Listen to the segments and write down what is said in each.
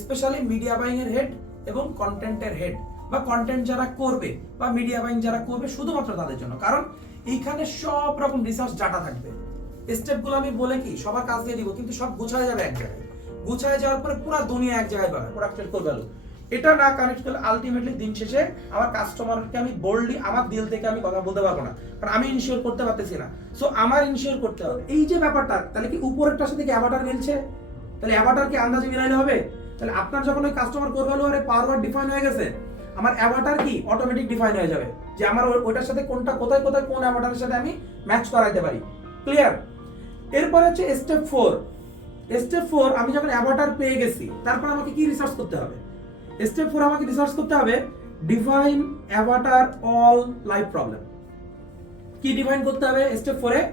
Specially media buying এর head এবং কন্টেন্টের হেড বা কন্টেন্ট যারা করবে বা মিডিয়া বাইং যারা করবে শুধুমাত্র তাদের জন্য। কারণ এইখানে সব রকম রিসার্চ ডাটা থাকবে। স্টেপগুলো আমি বলে কি, সবার কাজ দিয়ে দিব, কিন্তু সব গুছায় যাবে এক জায়গায়। গুছায় যাওয়ার পরে পুরো দুনিয়া এক জায়গায় পাবে প্রোডাক্টের করে গেল এটা না কানেক্ট করলে আলটিমেটলি দিন শেষে আমার কাস্টমারকে আমি বোল্ডলি আমার দিল থেকে আমি কথা বলতে পারব না। কারণ আমি ইনশিওর করতে পারতেছি না। সো আমার ইনশিওর করতে হবে। এই যে ব্যাপারটা, তাহলে কি উপরেরটার সাথে কি অ্যাভাটার মিলছে? তাহলে অ্যাভাটার কি আন্দাজে মিলাইলে হবে? তাহলে আপনার যখন ওই কাস্টমার করবে হলো আরে পাওয়ার ডিফাইন হয়ে গেছে, আমার অ্যাভাটার কি অটোমেটিক ডিফাইন হয়ে যাবে? যে আমার ওই- ওইটার সাথে কোনটা কোথায় কোথায় কোন অ্যাভাটারের সাথে আমি ম্যাচ করাইতে পারি। ক্লিয়ার এরপর হচ্ছে স্টেপ ফোর স্টেপ ফোর আমি যখন অ্যাভাটার পেয়ে গেছি, তারপর আমাকে কি রিসার্চ করতে হবে? স্টেপ ফোর আমাকে রিসার্চ করতে হবে define avatar all life problem কি ডিফাইন করতে হবে? স্টেপ ফোরে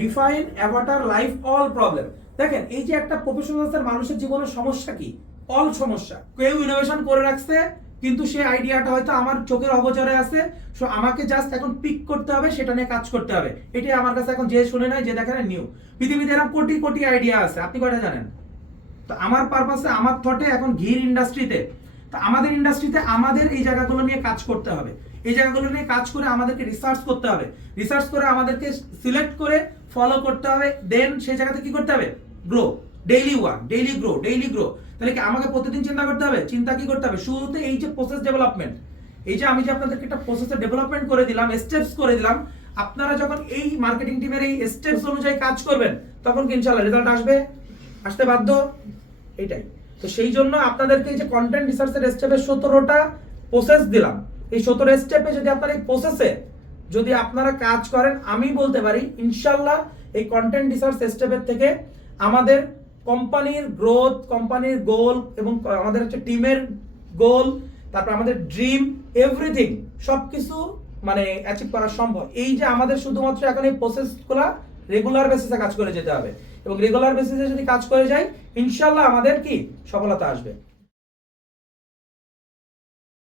define avatar life all problem দেখেন, এই যে একটা প্রফেশনালসের মানুষের জীবনের সমস্যা কি? অল সমস্যা। কেউ ইনোভেশন করে রাখছে, কিন্তু সেই আইডিয়াটা হয়তো আমার চোখের অগোচরে আছে সো আমাকে জাস্ট এখন পিক করতে হবে, সেটা নিয়ে কাজ করতে হবে। এটাই আমার কাছে এখন যে শুনে নাই, যে দেখেন নিউ পৃথিবীতে এরকম কোটি কোটি আইডিয়া আছে, আপনি কয়টা জানেন? তো আমার পারপাসে আমার থটে এখন ঘির ইন্ডাস্ট্রিতে তো আমাদের ইন্ডাস্ট্রিতে আমাদের এই জায়গাগুলো নিয়ে কাজ করতে হবে। এই জায়গাগুলো নিয়ে কাজ করে আমাদেরকে রিসার্চ করতে হবে। রিসার্চ করে আমাদেরকে সিলেক্ট করে ফলো করতে হবে। দেন সেই জায়গাতে কি করতে হবে? Grow daily work daily grow daily grow তাহলে কি আমাকে প্রতিদিন চিন্তা করতে হবে? চিন্তা কি করতে হবে? শুরুতে এই যে প্রসেস ডেভেলপমেন্ট এই যে আমি যে আপনাদেরকে একটা প্রসেসের ডেভেলপমেন্ট করে দিলাম স্টেপস করে দিলাম, আপনারা যখন এই মার্কেটিং টিমের এই স্টেপস অনুযায়ী কাজ করবেন, তখন কি ইনশাআল্লাহ রেজাল্ট আসবে? আসতে বাধ্য? এইটাই। তো সেই জন্য আপনাদেরকে এই যে কন্টেন্ট রিসার্চের স্টেপের সতেরোটা প্রসেস দিলাম। এই সতেরো স্টেপে যদি আপনার এই প্রসেসে যদি আপনারা কাজ করেন, আমি বলতে পারি ইনশাল্লাহ এই কন্টেন্ট রিসার্চ স্টেপের থেকে আমাদের কোম্পানির গ্রোথ কোম্পানির গোল এবং আমাদের হচ্ছে টিমের গোল তারপর আমাদের ড্রিম এভরিথিং সবকিছু মানে অ্যাচিভ করা সম্ভব। এই যে আমাদের শুধুমাত্র এখন এই প্রসেসগুলো রেগুলার বেসিসে কাজ করে যেতে হবে। এবং রেগুলার বেসিসে যদি কাজ করে যাই ইনশাল্লাহ আমাদের কি? সফলতা আসবে।